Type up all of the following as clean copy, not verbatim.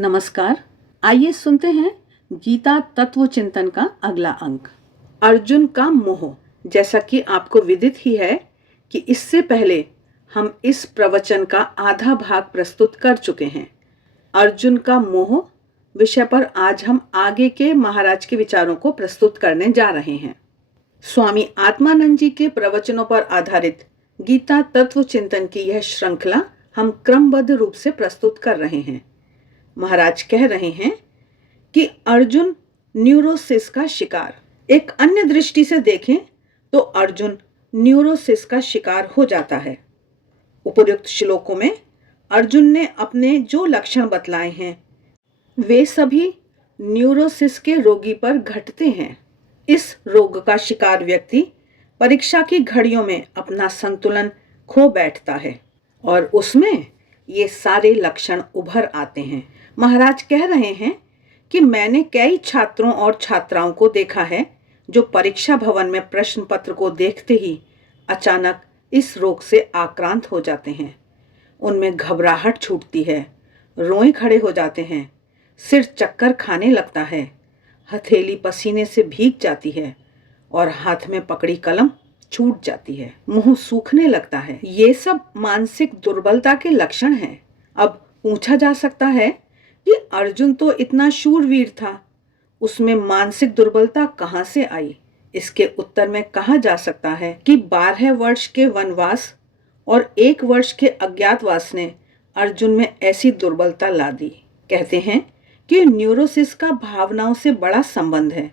नमस्कार। आइए सुनते हैं गीता तत्व चिंतन का अगला अंक, अर्जुन का मोह। जैसा कि आपको विदित ही है कि इससे पहले हम इस प्रवचन का आधा भाग प्रस्तुत कर चुके हैं। अर्जुन का मोह विषय पर आज हम आगे के महाराज के विचारों को प्रस्तुत करने जा रहे हैं। स्वामी आत्मानंद जी के प्रवचनों पर आधारित गीता तत्व चिंतन की यह श्रृंखला हम क्रमबद्ध रूप से प्रस्तुत कर रहे हैं। महाराज कह रहे हैं कि अर्जुन न्यूरोसिस का शिकार। एक अन्य दृष्टि से देखें तो अर्जुन न्यूरोसिस का शिकार हो जाता है। उपर्युक्त श्लोकों में अर्जुन ने अपने जो लक्षण बतलाए हैं वे सभी न्यूरोसिस के रोगी पर घटते हैं। इस रोग का शिकार व्यक्ति परीक्षा की घड़ियों में अपना संतुलन खो बैठता है और उसमें ये सारे लक्षण उभर आते हैं। महाराज कह रहे हैं कि मैंने कई छात्रों और छात्राओं को देखा है जो परीक्षा भवन में प्रश्न पत्र को देखते ही अचानक इस रोग से आक्रांत हो जाते हैं। उनमें घबराहट छूटती है, रोए खड़े हो जाते हैं, सिर चक्कर खाने लगता है, हथेली पसीने से भीग जाती है और हाथ में पकड़ी कलम छूट जाती है, मुंह सूखने लगता है। ये सब मानसिक दुर्बलता के लक्षण हैं। अब पूछा जा सकता है कि अर्जुन तो इतना शूरवीर था, उसमें मानसिक दुर्बलता कहां से आई? इसके उत्तर में कहा जा सकता है कि 12 वर्ष के वनवास और 1 वर्ष के अज्ञातवास ने अर्जुन में ऐसी दुर्बलता ला दी। कहते हैं कि न्यूरोसिस का भावनाओं से बड़ा संबंध है।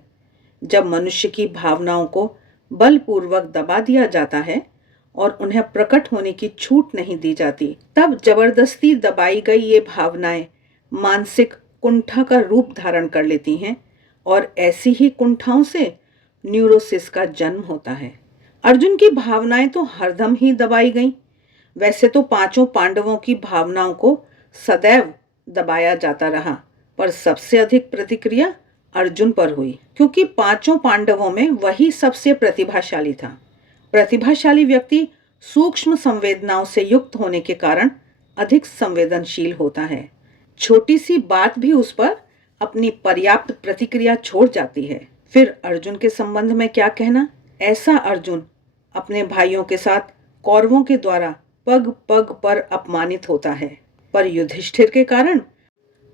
जब मनुष्य की भावनाओं को बलपूर्वक दबा दिया जाता है और उन्हें प्रकट होने की छूट नहीं दी जाती, तब जबरदस्ती दबाई गई ये भावनाएं मानसिक कुंठा का रूप धारण कर लेती हैं और ऐसी ही कुंठाओं से न्यूरोसिस का जन्म होता है। अर्जुन की भावनाएं तो हरदम ही दबाई गईं। वैसे तो 5 पांडवों की भावनाओं को सदैव दबाया जाता रहा, पर सबसे अधिक प्रतिक्रिया अर्जुन पर हुई, क्योंकि 5 पांडवों में वही सबसे प्रतिभाशाली था। प्रतिभाशाली व्यक्ति सूक्ष्म संवेदनाओं से युक्त होने के कारण अधिक संवेदनशील होता है। छोटी सी बात भी उस पर अपनी पर्याप्त प्रतिक्रिया छोड़ जाती है। फिर अर्जुन के संबंध में क्या कहना? ऐसा अर्जुन अपने भाइयों के साथ कौरवों के द्वारा पग पग पर अपमानित होता है, पर युधिष्ठिर के कारण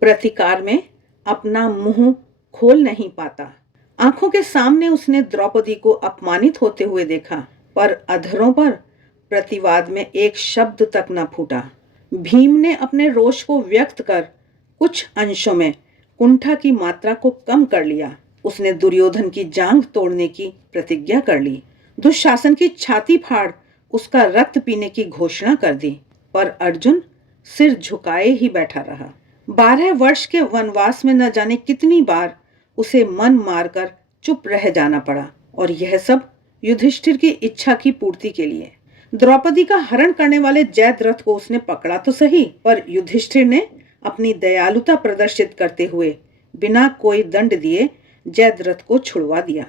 प्रतिकार में अपना मुंह खोल नहीं पाता। आंखों के सामने उसने द्रौपदी को अपमानित होते हुए देखा, पर अधरों पर प्रतिवाद में एक शब्द तक न फूटा। भीम ने अपने रोष को व्यक्त कर कुछ अंशों में कुंठा की मात्रा को कम कर लिया। उसने दुर्योधन की जांघ तोड़ने की प्रतिज्ञा कर ली, दुशासन की छाती फाड़ उसका रक्त पीने की घोषणा कर दी, पर अर्जुन सिर झुकाए ही बैठा रहा। 12 वर्ष के वनवास में न जाने कितनी बार उसे मन मारकर चुप रह जाना पड़ा, और यह सब युधिष्ठिर की इच्छा की पूर्ति के लिए। द्रौपदी का हरण करने वाले जयद्रथ को उसने पकड़ा तो सही, पर युधिष्ठिर ने अपनी दयालुता प्रदर्शित करते हुए बिना कोई दंड दिए जयद्रथ को छुड़वा दिया।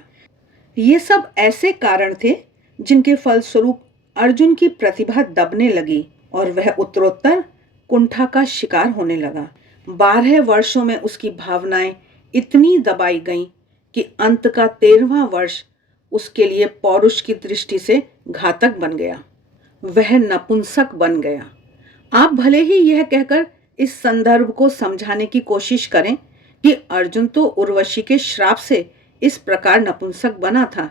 ये सब ऐसे कारण थे जिनके फलस्वरूप अर्जुन की प्रतिभा दबने लगी और वह उत्तरोत्तर कुंठा का शिकार होने लगा। 12 वर्षों में उसकी भावनाएं इतनी दबाई गईं कि अंत का 13वां वर्ष उसके लिए पौरुष की दृष्टि से घातक बन गया। वह नपुंसक बन गया। आप भले ही यह कहकर इस संदर्भ को समझाने की कोशिश करें कि अर्जुन तो उर्वशी के श्राप से इस प्रकार नपुंसक बना था,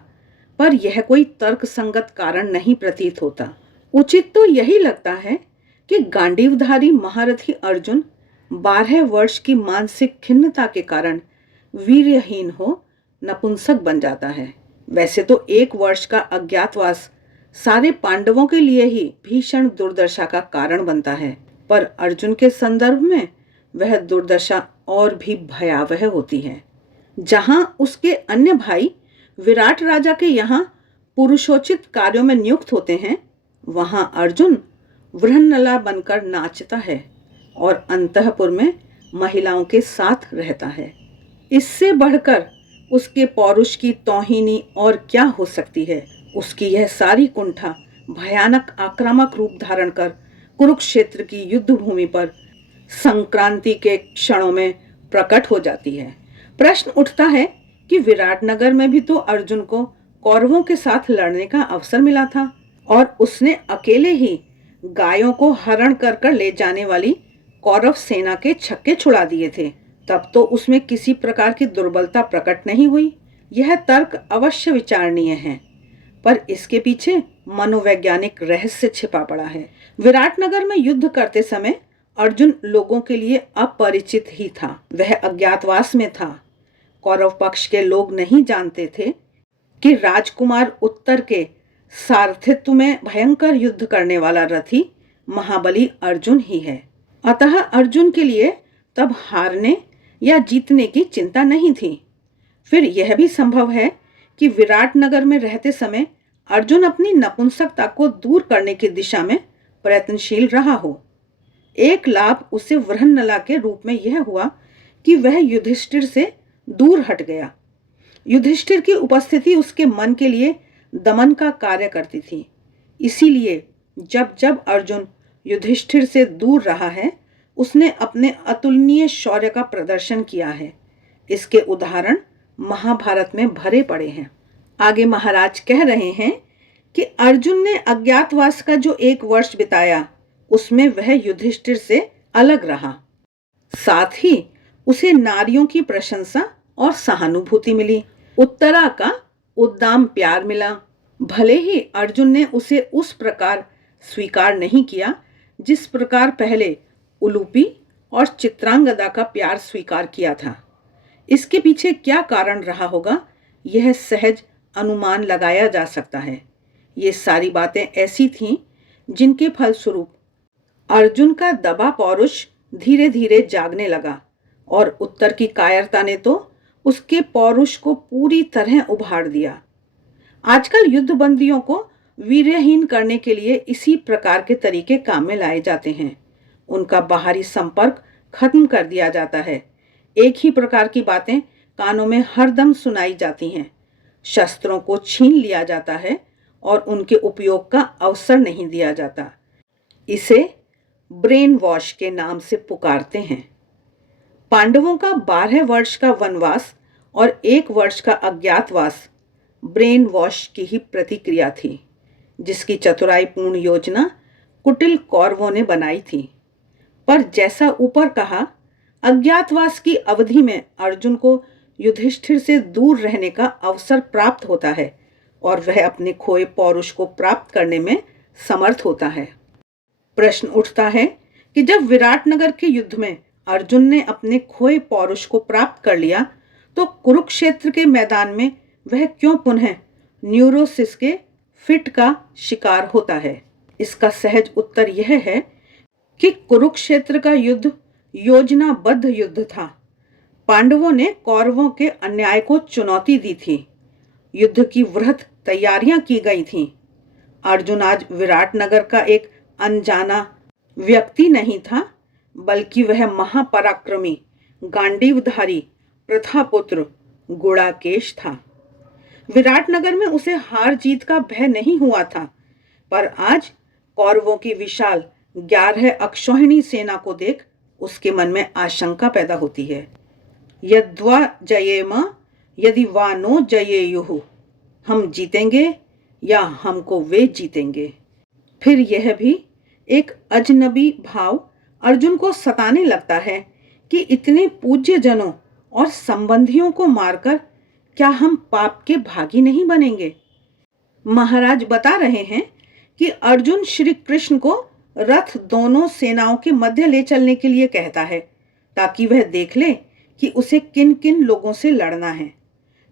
पर यह कोई तर्कसंगत कारण नहीं प्रतीत होता। उचित तो यही लगता है कि गांडीवधारी महारथी अर्जुन 12 वर्ष की मानसिक खिन्नता के कारण वीर्यहीन हो नपुंसक बन जाता है। वैसे तो 1 वर्ष का अज्ञातवास सारे पांडवों के लिए ही भीषण दुर्दशा का कारण बनता है, पर अर्जुन के संदर्भ में वह दुर्दशा और भी भयावह होती है। जहां उसके अन्य भाई विराट राजा के यहाँ पुरुषोचित कार्यों में नियुक्त होते हैं, वहां अर्जुन वृहन्नला बनकर नाचता है और अंतःपुर में महिलाओं के साथ रहता है। इससे बढ़कर उसके पौरुष की तौहीनी और क्या हो सकती है? उसकी यह सारी कुंठा भयानक आक्रामक रूप धारण कर कुरुक्षेत्र की युद्ध भूमि पर संक्रांति के क्षणों में प्रकट हो जाती है। प्रश्न उठता है कि विराटनगर में भी तो अर्जुन को कौरवों के साथ लड़ने का अवसर मिला था और उसने अकेले ही गायों को हरण कर कर ले जाने वाली कौरव सेना के छक्के छुड़ा दिए थे। तब तो उसमें किसी प्रकार की दुर्बलता प्रकट नहीं हुई। यह तर्क अवश्य विचारणीय है, पर इसके पीछे मनोवैज्ञानिक रहस्य छिपा पड़ा है। विराटनगर में युद्ध करते समय अर्जुन लोगों के लिए अपरिचित ही था। वह अज्ञातवास में था। कौरव पक्ष के लोग नहीं जानते थे कि राजकुमार उत्तर के सारथित्व में भयंकर युद्ध करने वाला रथी महाबली अर्जुन ही है। अतः अर्जुन के लिए तब हारने या जीतने की चिंता नहीं थी। फिर यह भी संभव है कि विराटनगर में रहते समय अर्जुन अपनी नपुंसकता को दूर करने की दिशा में प्रयत्नशील रहा हो। एक लाभ उसे वृहन्नला के रूप में यह हुआ कि वह युधिष्ठिर से दूर हट गया। युधिष्ठिर की उपस्थिति उसके मन के लिए दमन का कार्य करती थी। इसीलिए जब जब अर्जुन युधिष्ठिर से दूर रहा है, उसने अपने अतुलनीय शौर्य का प्रदर्शन किया है। इसके उदाहरण महाभारत में भरे पड़े हैं। आगे महाराज कह रहे हैं कि अर्जुन ने अज्ञातवास का जो 1 वर्ष बिताया, उसमें वह युधिष्ठिर से अलग रहा। साथ ही उसे नारियों की प्रशंसा और सहानुभूति मिली। उत्तरा का उद्दाम प्यार मिला। भले ही अर्जुन ने उसे उस प्रकार स्वीकार नहीं किया जिस प्रकार पहले उलूपी और चित्रांगदा का प्यार स्वीकार किया था। इसके पीछे क्या कारण रहा होगा, यह सहज अनुमान लगाया जा सकता है। ये सारी बातें ऐसी थीं जिनके फलस्वरूप अर्जुन का दबा पौरुष धीरे धीरे जागने लगा और उत्तर की कायरता ने तो उसके पौरुष को पूरी तरह उभार दिया। आजकल युद्धबंदियों को वीर्यहीन करने के लिए इसी प्रकार के तरीके काम में लाए जाते हैं। उनका बाहरी संपर्क खत्म कर दिया जाता है। एक ही प्रकार की बातें कानों में हरदम सुनाई जाती हैं। शस्त्रों को छीन लिया जाता है और उनके उपयोग का अवसर नहीं दिया जाता। इसे ब्रेन वॉश के नाम से पुकारते हैं। पांडवों का 12 वर्ष का वनवास और 1 वर्ष का अज्ञातवास ब्रेन वॉश की ही प्रतिक्रिया थी, जिसकी चतुराईपूर्ण योजना कुटिल कौरवों ने बनाई थी। पर जैसा ऊपर कहा, अज्ञातवास की अवधि में अर्जुन को युधिष्ठिर से दूर रहने का अवसर प्राप्त होता है और वह अपने खोए पौरुष को प्राप्त करने में समर्थ होता है। प्रश्न उठता है कि जब विराटनगर के युद्ध में अर्जुन ने अपने खोए पौरुष को प्राप्त कर लिया, तो कुरुक्षेत्र के मैदान में वह क्यों पुनः न्यूरोसिस के फिट का शिकार होता है? इसका सहज उत्तर यह है कि कुरुक्षेत्र का युद्ध योजनाबद्ध युद्ध था। पांडवों ने कौरवों के अन्याय को चुनौती दी थी। युद्ध की वृहत तैयारियां की गई थीं। अर्जुन आज विराटनगर का एक अनजाना व्यक्ति नहीं था, बल्कि वह महापराक्रमी गांडीवधारी प्रथापुत्र गुड़ाकेश था। विराटनगर में उसे हार जीत का भय नहीं हुआ था, पर आज कौरवों की विशाल 11 अक्षौहिणी सेना को देख उसके मन में आशंका पैदा होती है। यद्वा जयेम यदि वा नो जयेयुः, हम जीतेंगे या हमको वे जीतेंगे। फिर यह भी एक अजनबी भाव अर्जुन को सताने लगता है कि इतने पूज्य जनों और संबंधियों को मारकर क्या हम पाप के भागी नहीं बनेंगे? महाराज बता रहे हैं कि अर्जुन श्री कृष्ण को रथ दोनों सेनाओं के मध्य ले चलने के लिए कहता है, ताकि वह देख ले कि उसे किन किन लोगों से लड़ना है।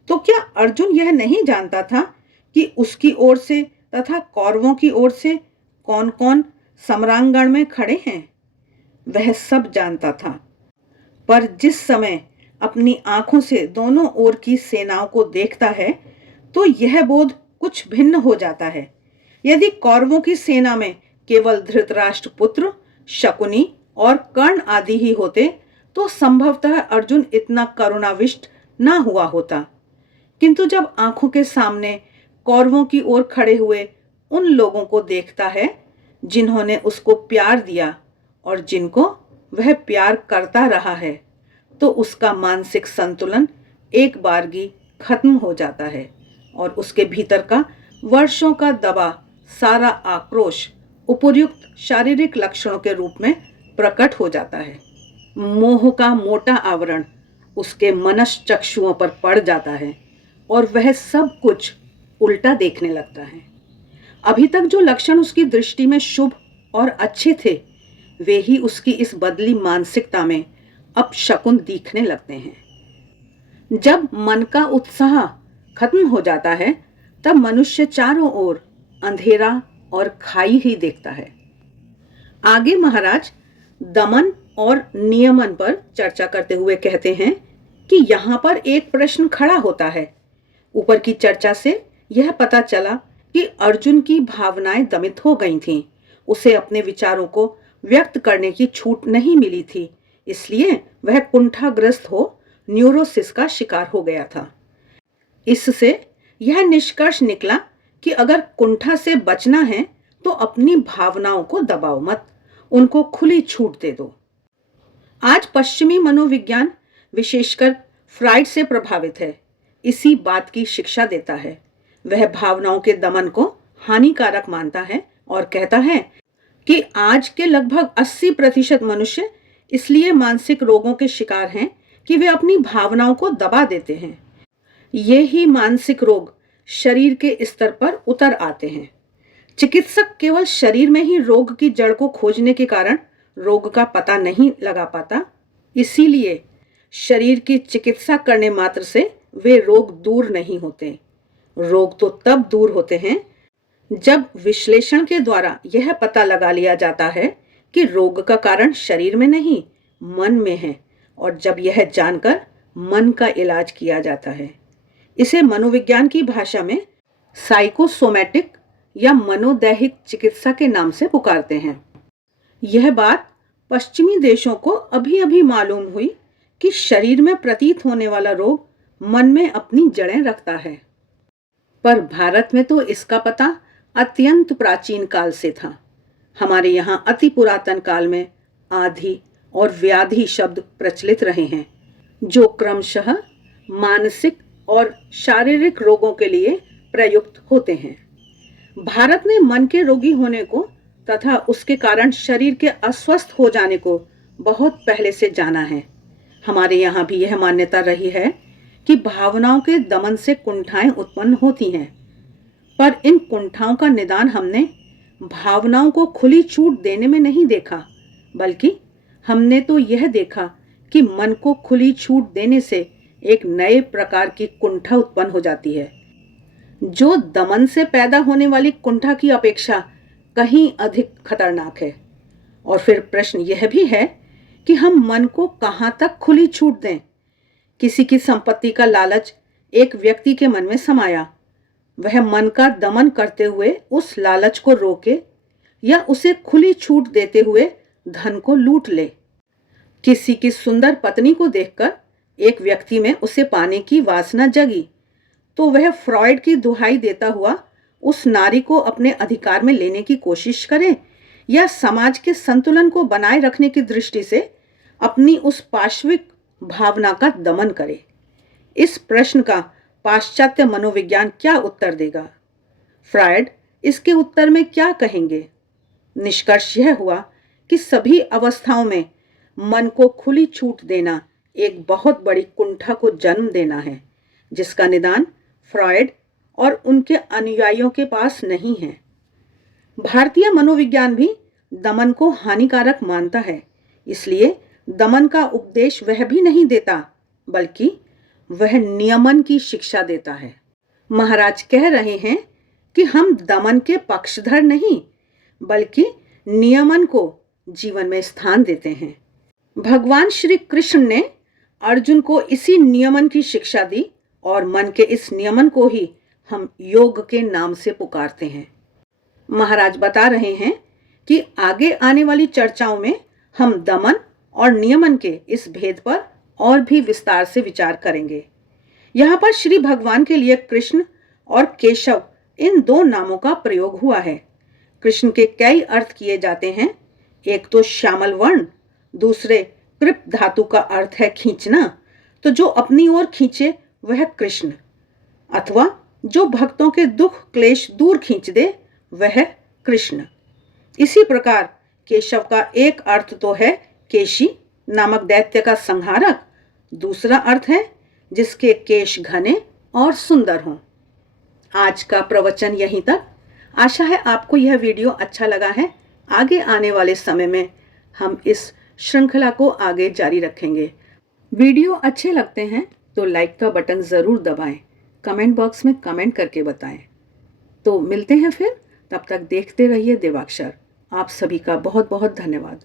तो क्या अर्जुन यह नहीं जानता था कि उसकी ओर से तथा कौरवों की ओर से कौन कौन सम्रांगण में खड़े हैं? वह सब जानता था, पर जिस समय अपनी आंखों से दोनों ओर की सेनाओं को देखता है, तो यह बोध कुछ भिन्न हो जाता है। यदि कौरवों की सेना में केवल धृतराष्ट्र पुत्र, शकुनी और कर्ण आदि ही होते, तो संभवतः अर्जुन इतना करुणाविष्ट ना हुआ होता। किंतु जब आंखों के सामने कौरवों की ओर खड़े हुए उन लोगों को देखता है जिन्होंने उसको प्यार दिया और जिनको वह प्यार करता रहा है तो उसका मानसिक संतुलन एक बारगी खत्म हो जाता है और उसके भीतर का वर्षों का दबा सारा आक्रोश उपयुक्त शारीरिक लक्षणों के रूप में प्रकट हो जाता है। मोह का मोटा आवरण उसके मनश्चक्षुओं पर पड़ जाता है और वह सब कुछ उल्टा देखने लगता है। अभी तक जो लक्षण उसकी दृष्टि में शुभ और अच्छे थे, वे ही उसकी इस बदली मानसिकता में अपशकुन दिखने लगते हैं। जब मन का उत्साह खत्म हो जाता है, तब मनुष्य चारों ओर अंधेरा और खाई ही देखता है। आगे महाराज दमन और नियमन पर चर्चा करते हुए कहते हैं कि यहाँ पर एक प्रश्न खड़ा होता है। ऊपर की चर्चा से यह पता चला कि अर्जुन की भावनाएं दमित हो गई थीं। उसे अपने विचारों को व्यक्त करने की छूट नहीं मिली थी, इसलिए वह कुंठाग्रस्त हो न्यूरोसिस का शिकार हो गया था। इससे यह निष्कर्ष निकला कि अगर कुंठा से बचना है तो अपनी भावनाओं को दबाओ मत, उनको खुली छूट दे दो। आज पश्चिमी मनोविज्ञान विशेषकर फ्राइड से प्रभावित है, इसी बात की शिक्षा देता है। वह भावनाओं के दमन को हानिकारक मानता है और कहता है कि आज के लगभग 80% मनुष्य इसलिए मानसिक रोगों के शिकार हैं कि वे अपनी भावनाओं को दबा देते हैं। ये ही मानसिक रोग शरीर के स्तर पर उतर आते हैं। चिकित्सक केवल शरीर में ही रोग की जड़ को खोजने के कारण रोग का पता नहीं लगा पाता, इसीलिए शरीर की चिकित्सा करने मात्र से वे रोग दूर नहीं होते। रोग तो तब दूर होते हैं जब विश्लेषण के द्वारा यह पता लगा लिया जाता है कि रोग का कारण शरीर में नहीं, मन में है, और जब यह जानकर मन का इलाज किया जाता है। इसे मनोविज्ञान की भाषा में साइकोसोमैटिक या मनोदैहिक चिकित्सा के नाम से पुकारते हैं। यह बात पश्चिमी देशों को अभी अभी मालूम हुई कि शरीर में प्रतीत होने वाला रोग मन में अपनी जड़ें रखता है, पर भारत में तो इसका पता अत्यंत प्राचीन काल से था। हमारे यहाँ अति पुरातन काल में आधि और व्याधि शब्द प्रचलित रहे हैं, जो क्रमशः मानसिक और शारीरिक रोगों के लिए प्रयुक्त होते हैं। भारत ने मन के रोगी होने को तथा उसके कारण शरीर के अस्वस्थ हो जाने को बहुत पहले से जाना है। हमारे यहाँ भी यह मान्यता रही है कि भावनाओं के दमन से कुंठाएं उत्पन्न होती हैं, पर इन कुंठाओं का निदान हमने भावनाओं को खुली छूट देने में नहीं देखा, बल्कि हमने तो यह देखा कि मन को खुली छूट देने से एक नए प्रकार की कुंठा उत्पन्न हो जाती है, जो दमन से पैदा होने वाली कुंठा की अपेक्षा कहीं अधिक खतरनाक है। और फिर प्रश्न यह भी है कि हम मन को कहाँ तक खुली छूट दें। किसी की संपत्ति का लालच एक व्यक्ति के मन में समाया, वह मन का दमन करते हुए उस लालच को रोके या उसे खुली छूट देते हुए धन को लूट ले। किसी की सुंदर पत्नी को देखकर एक व्यक्ति में उसे पाने की वासना जगी, तो वह फ्रॉयड की दुहाई देता हुआ उस नारी को अपने अधिकार में लेने की कोशिश करे या समाज के संतुलन को बनाए रखने की दृष्टि से अपनी उस पाश्विक भावना का दमन करे। इस प्रश्न का पाश्चात्य मनोविज्ञान क्या उत्तर देगा? फ्रायड इसके उत्तर में क्या कहेंगे? निष्कर्ष यह हुआ कि सभी अवस्थाओं में मन को खुली छूट देना एक बहुत बड़ी कुंठा को जन्म देना है, जिसका निदान फ्रॉयड और उनके अनुयायियों के पास नहीं है। भारतीय मनोविज्ञान भी दमन को हानिकारक मानता है, इसलिए दमन का उपदेश वह भी नहीं देता, बल्कि वह नियमन की शिक्षा देता है। महाराज कह रहे हैं कि हम दमन के पक्षधर नहीं, बल्कि नियमन को जीवन में स्थान देते हैं। भगवान श्री कृष्ण ने अर्जुन को इसी नियमन की शिक्षा दी और मन के इस नियमन को ही हम योग के नाम से पुकारते हैं। महाराज बता रहे हैं कि आगे आने वाली चर्चाओं में हम दमन और नियमन के इस भेद पर और भी विस्तार से विचार करेंगे। यहाँ पर श्री भगवान के लिए कृष्ण और केशव इन दो नामों का प्रयोग हुआ है। कृष्ण के कई अर्थ किए जाते हैं, एक तो श्यामल वर्ण दूसरे कृप धातु का अर्थ है खींचना, तो जो अपनी ओर खींचे वह कृष्ण, अथवा जो भक्तों के दुख क्लेश दूर खींच दे वह कृष्ण। इसी प्रकार केशव का एक अर्थ तो है केशी नामक दैत्य का संहारक, दूसरा अर्थ है जिसके केश घने और सुंदर हों। आज का प्रवचन यहीं तक। आशा है आपको यह वीडियो अच्छा लगा है। आगे आने वाले समय में हम इस श्रृंखला को आगे जारी रखेंगे। वीडियो अच्छे लगते हैं तो लाइक का बटन ज़रूर दबाएं, कमेंट बॉक्स में कमेंट करके बताएं। तो मिलते हैं फिर, तब तक देखते रहिए देवाक्षर। आप सभी का बहुत बहुत धन्यवाद।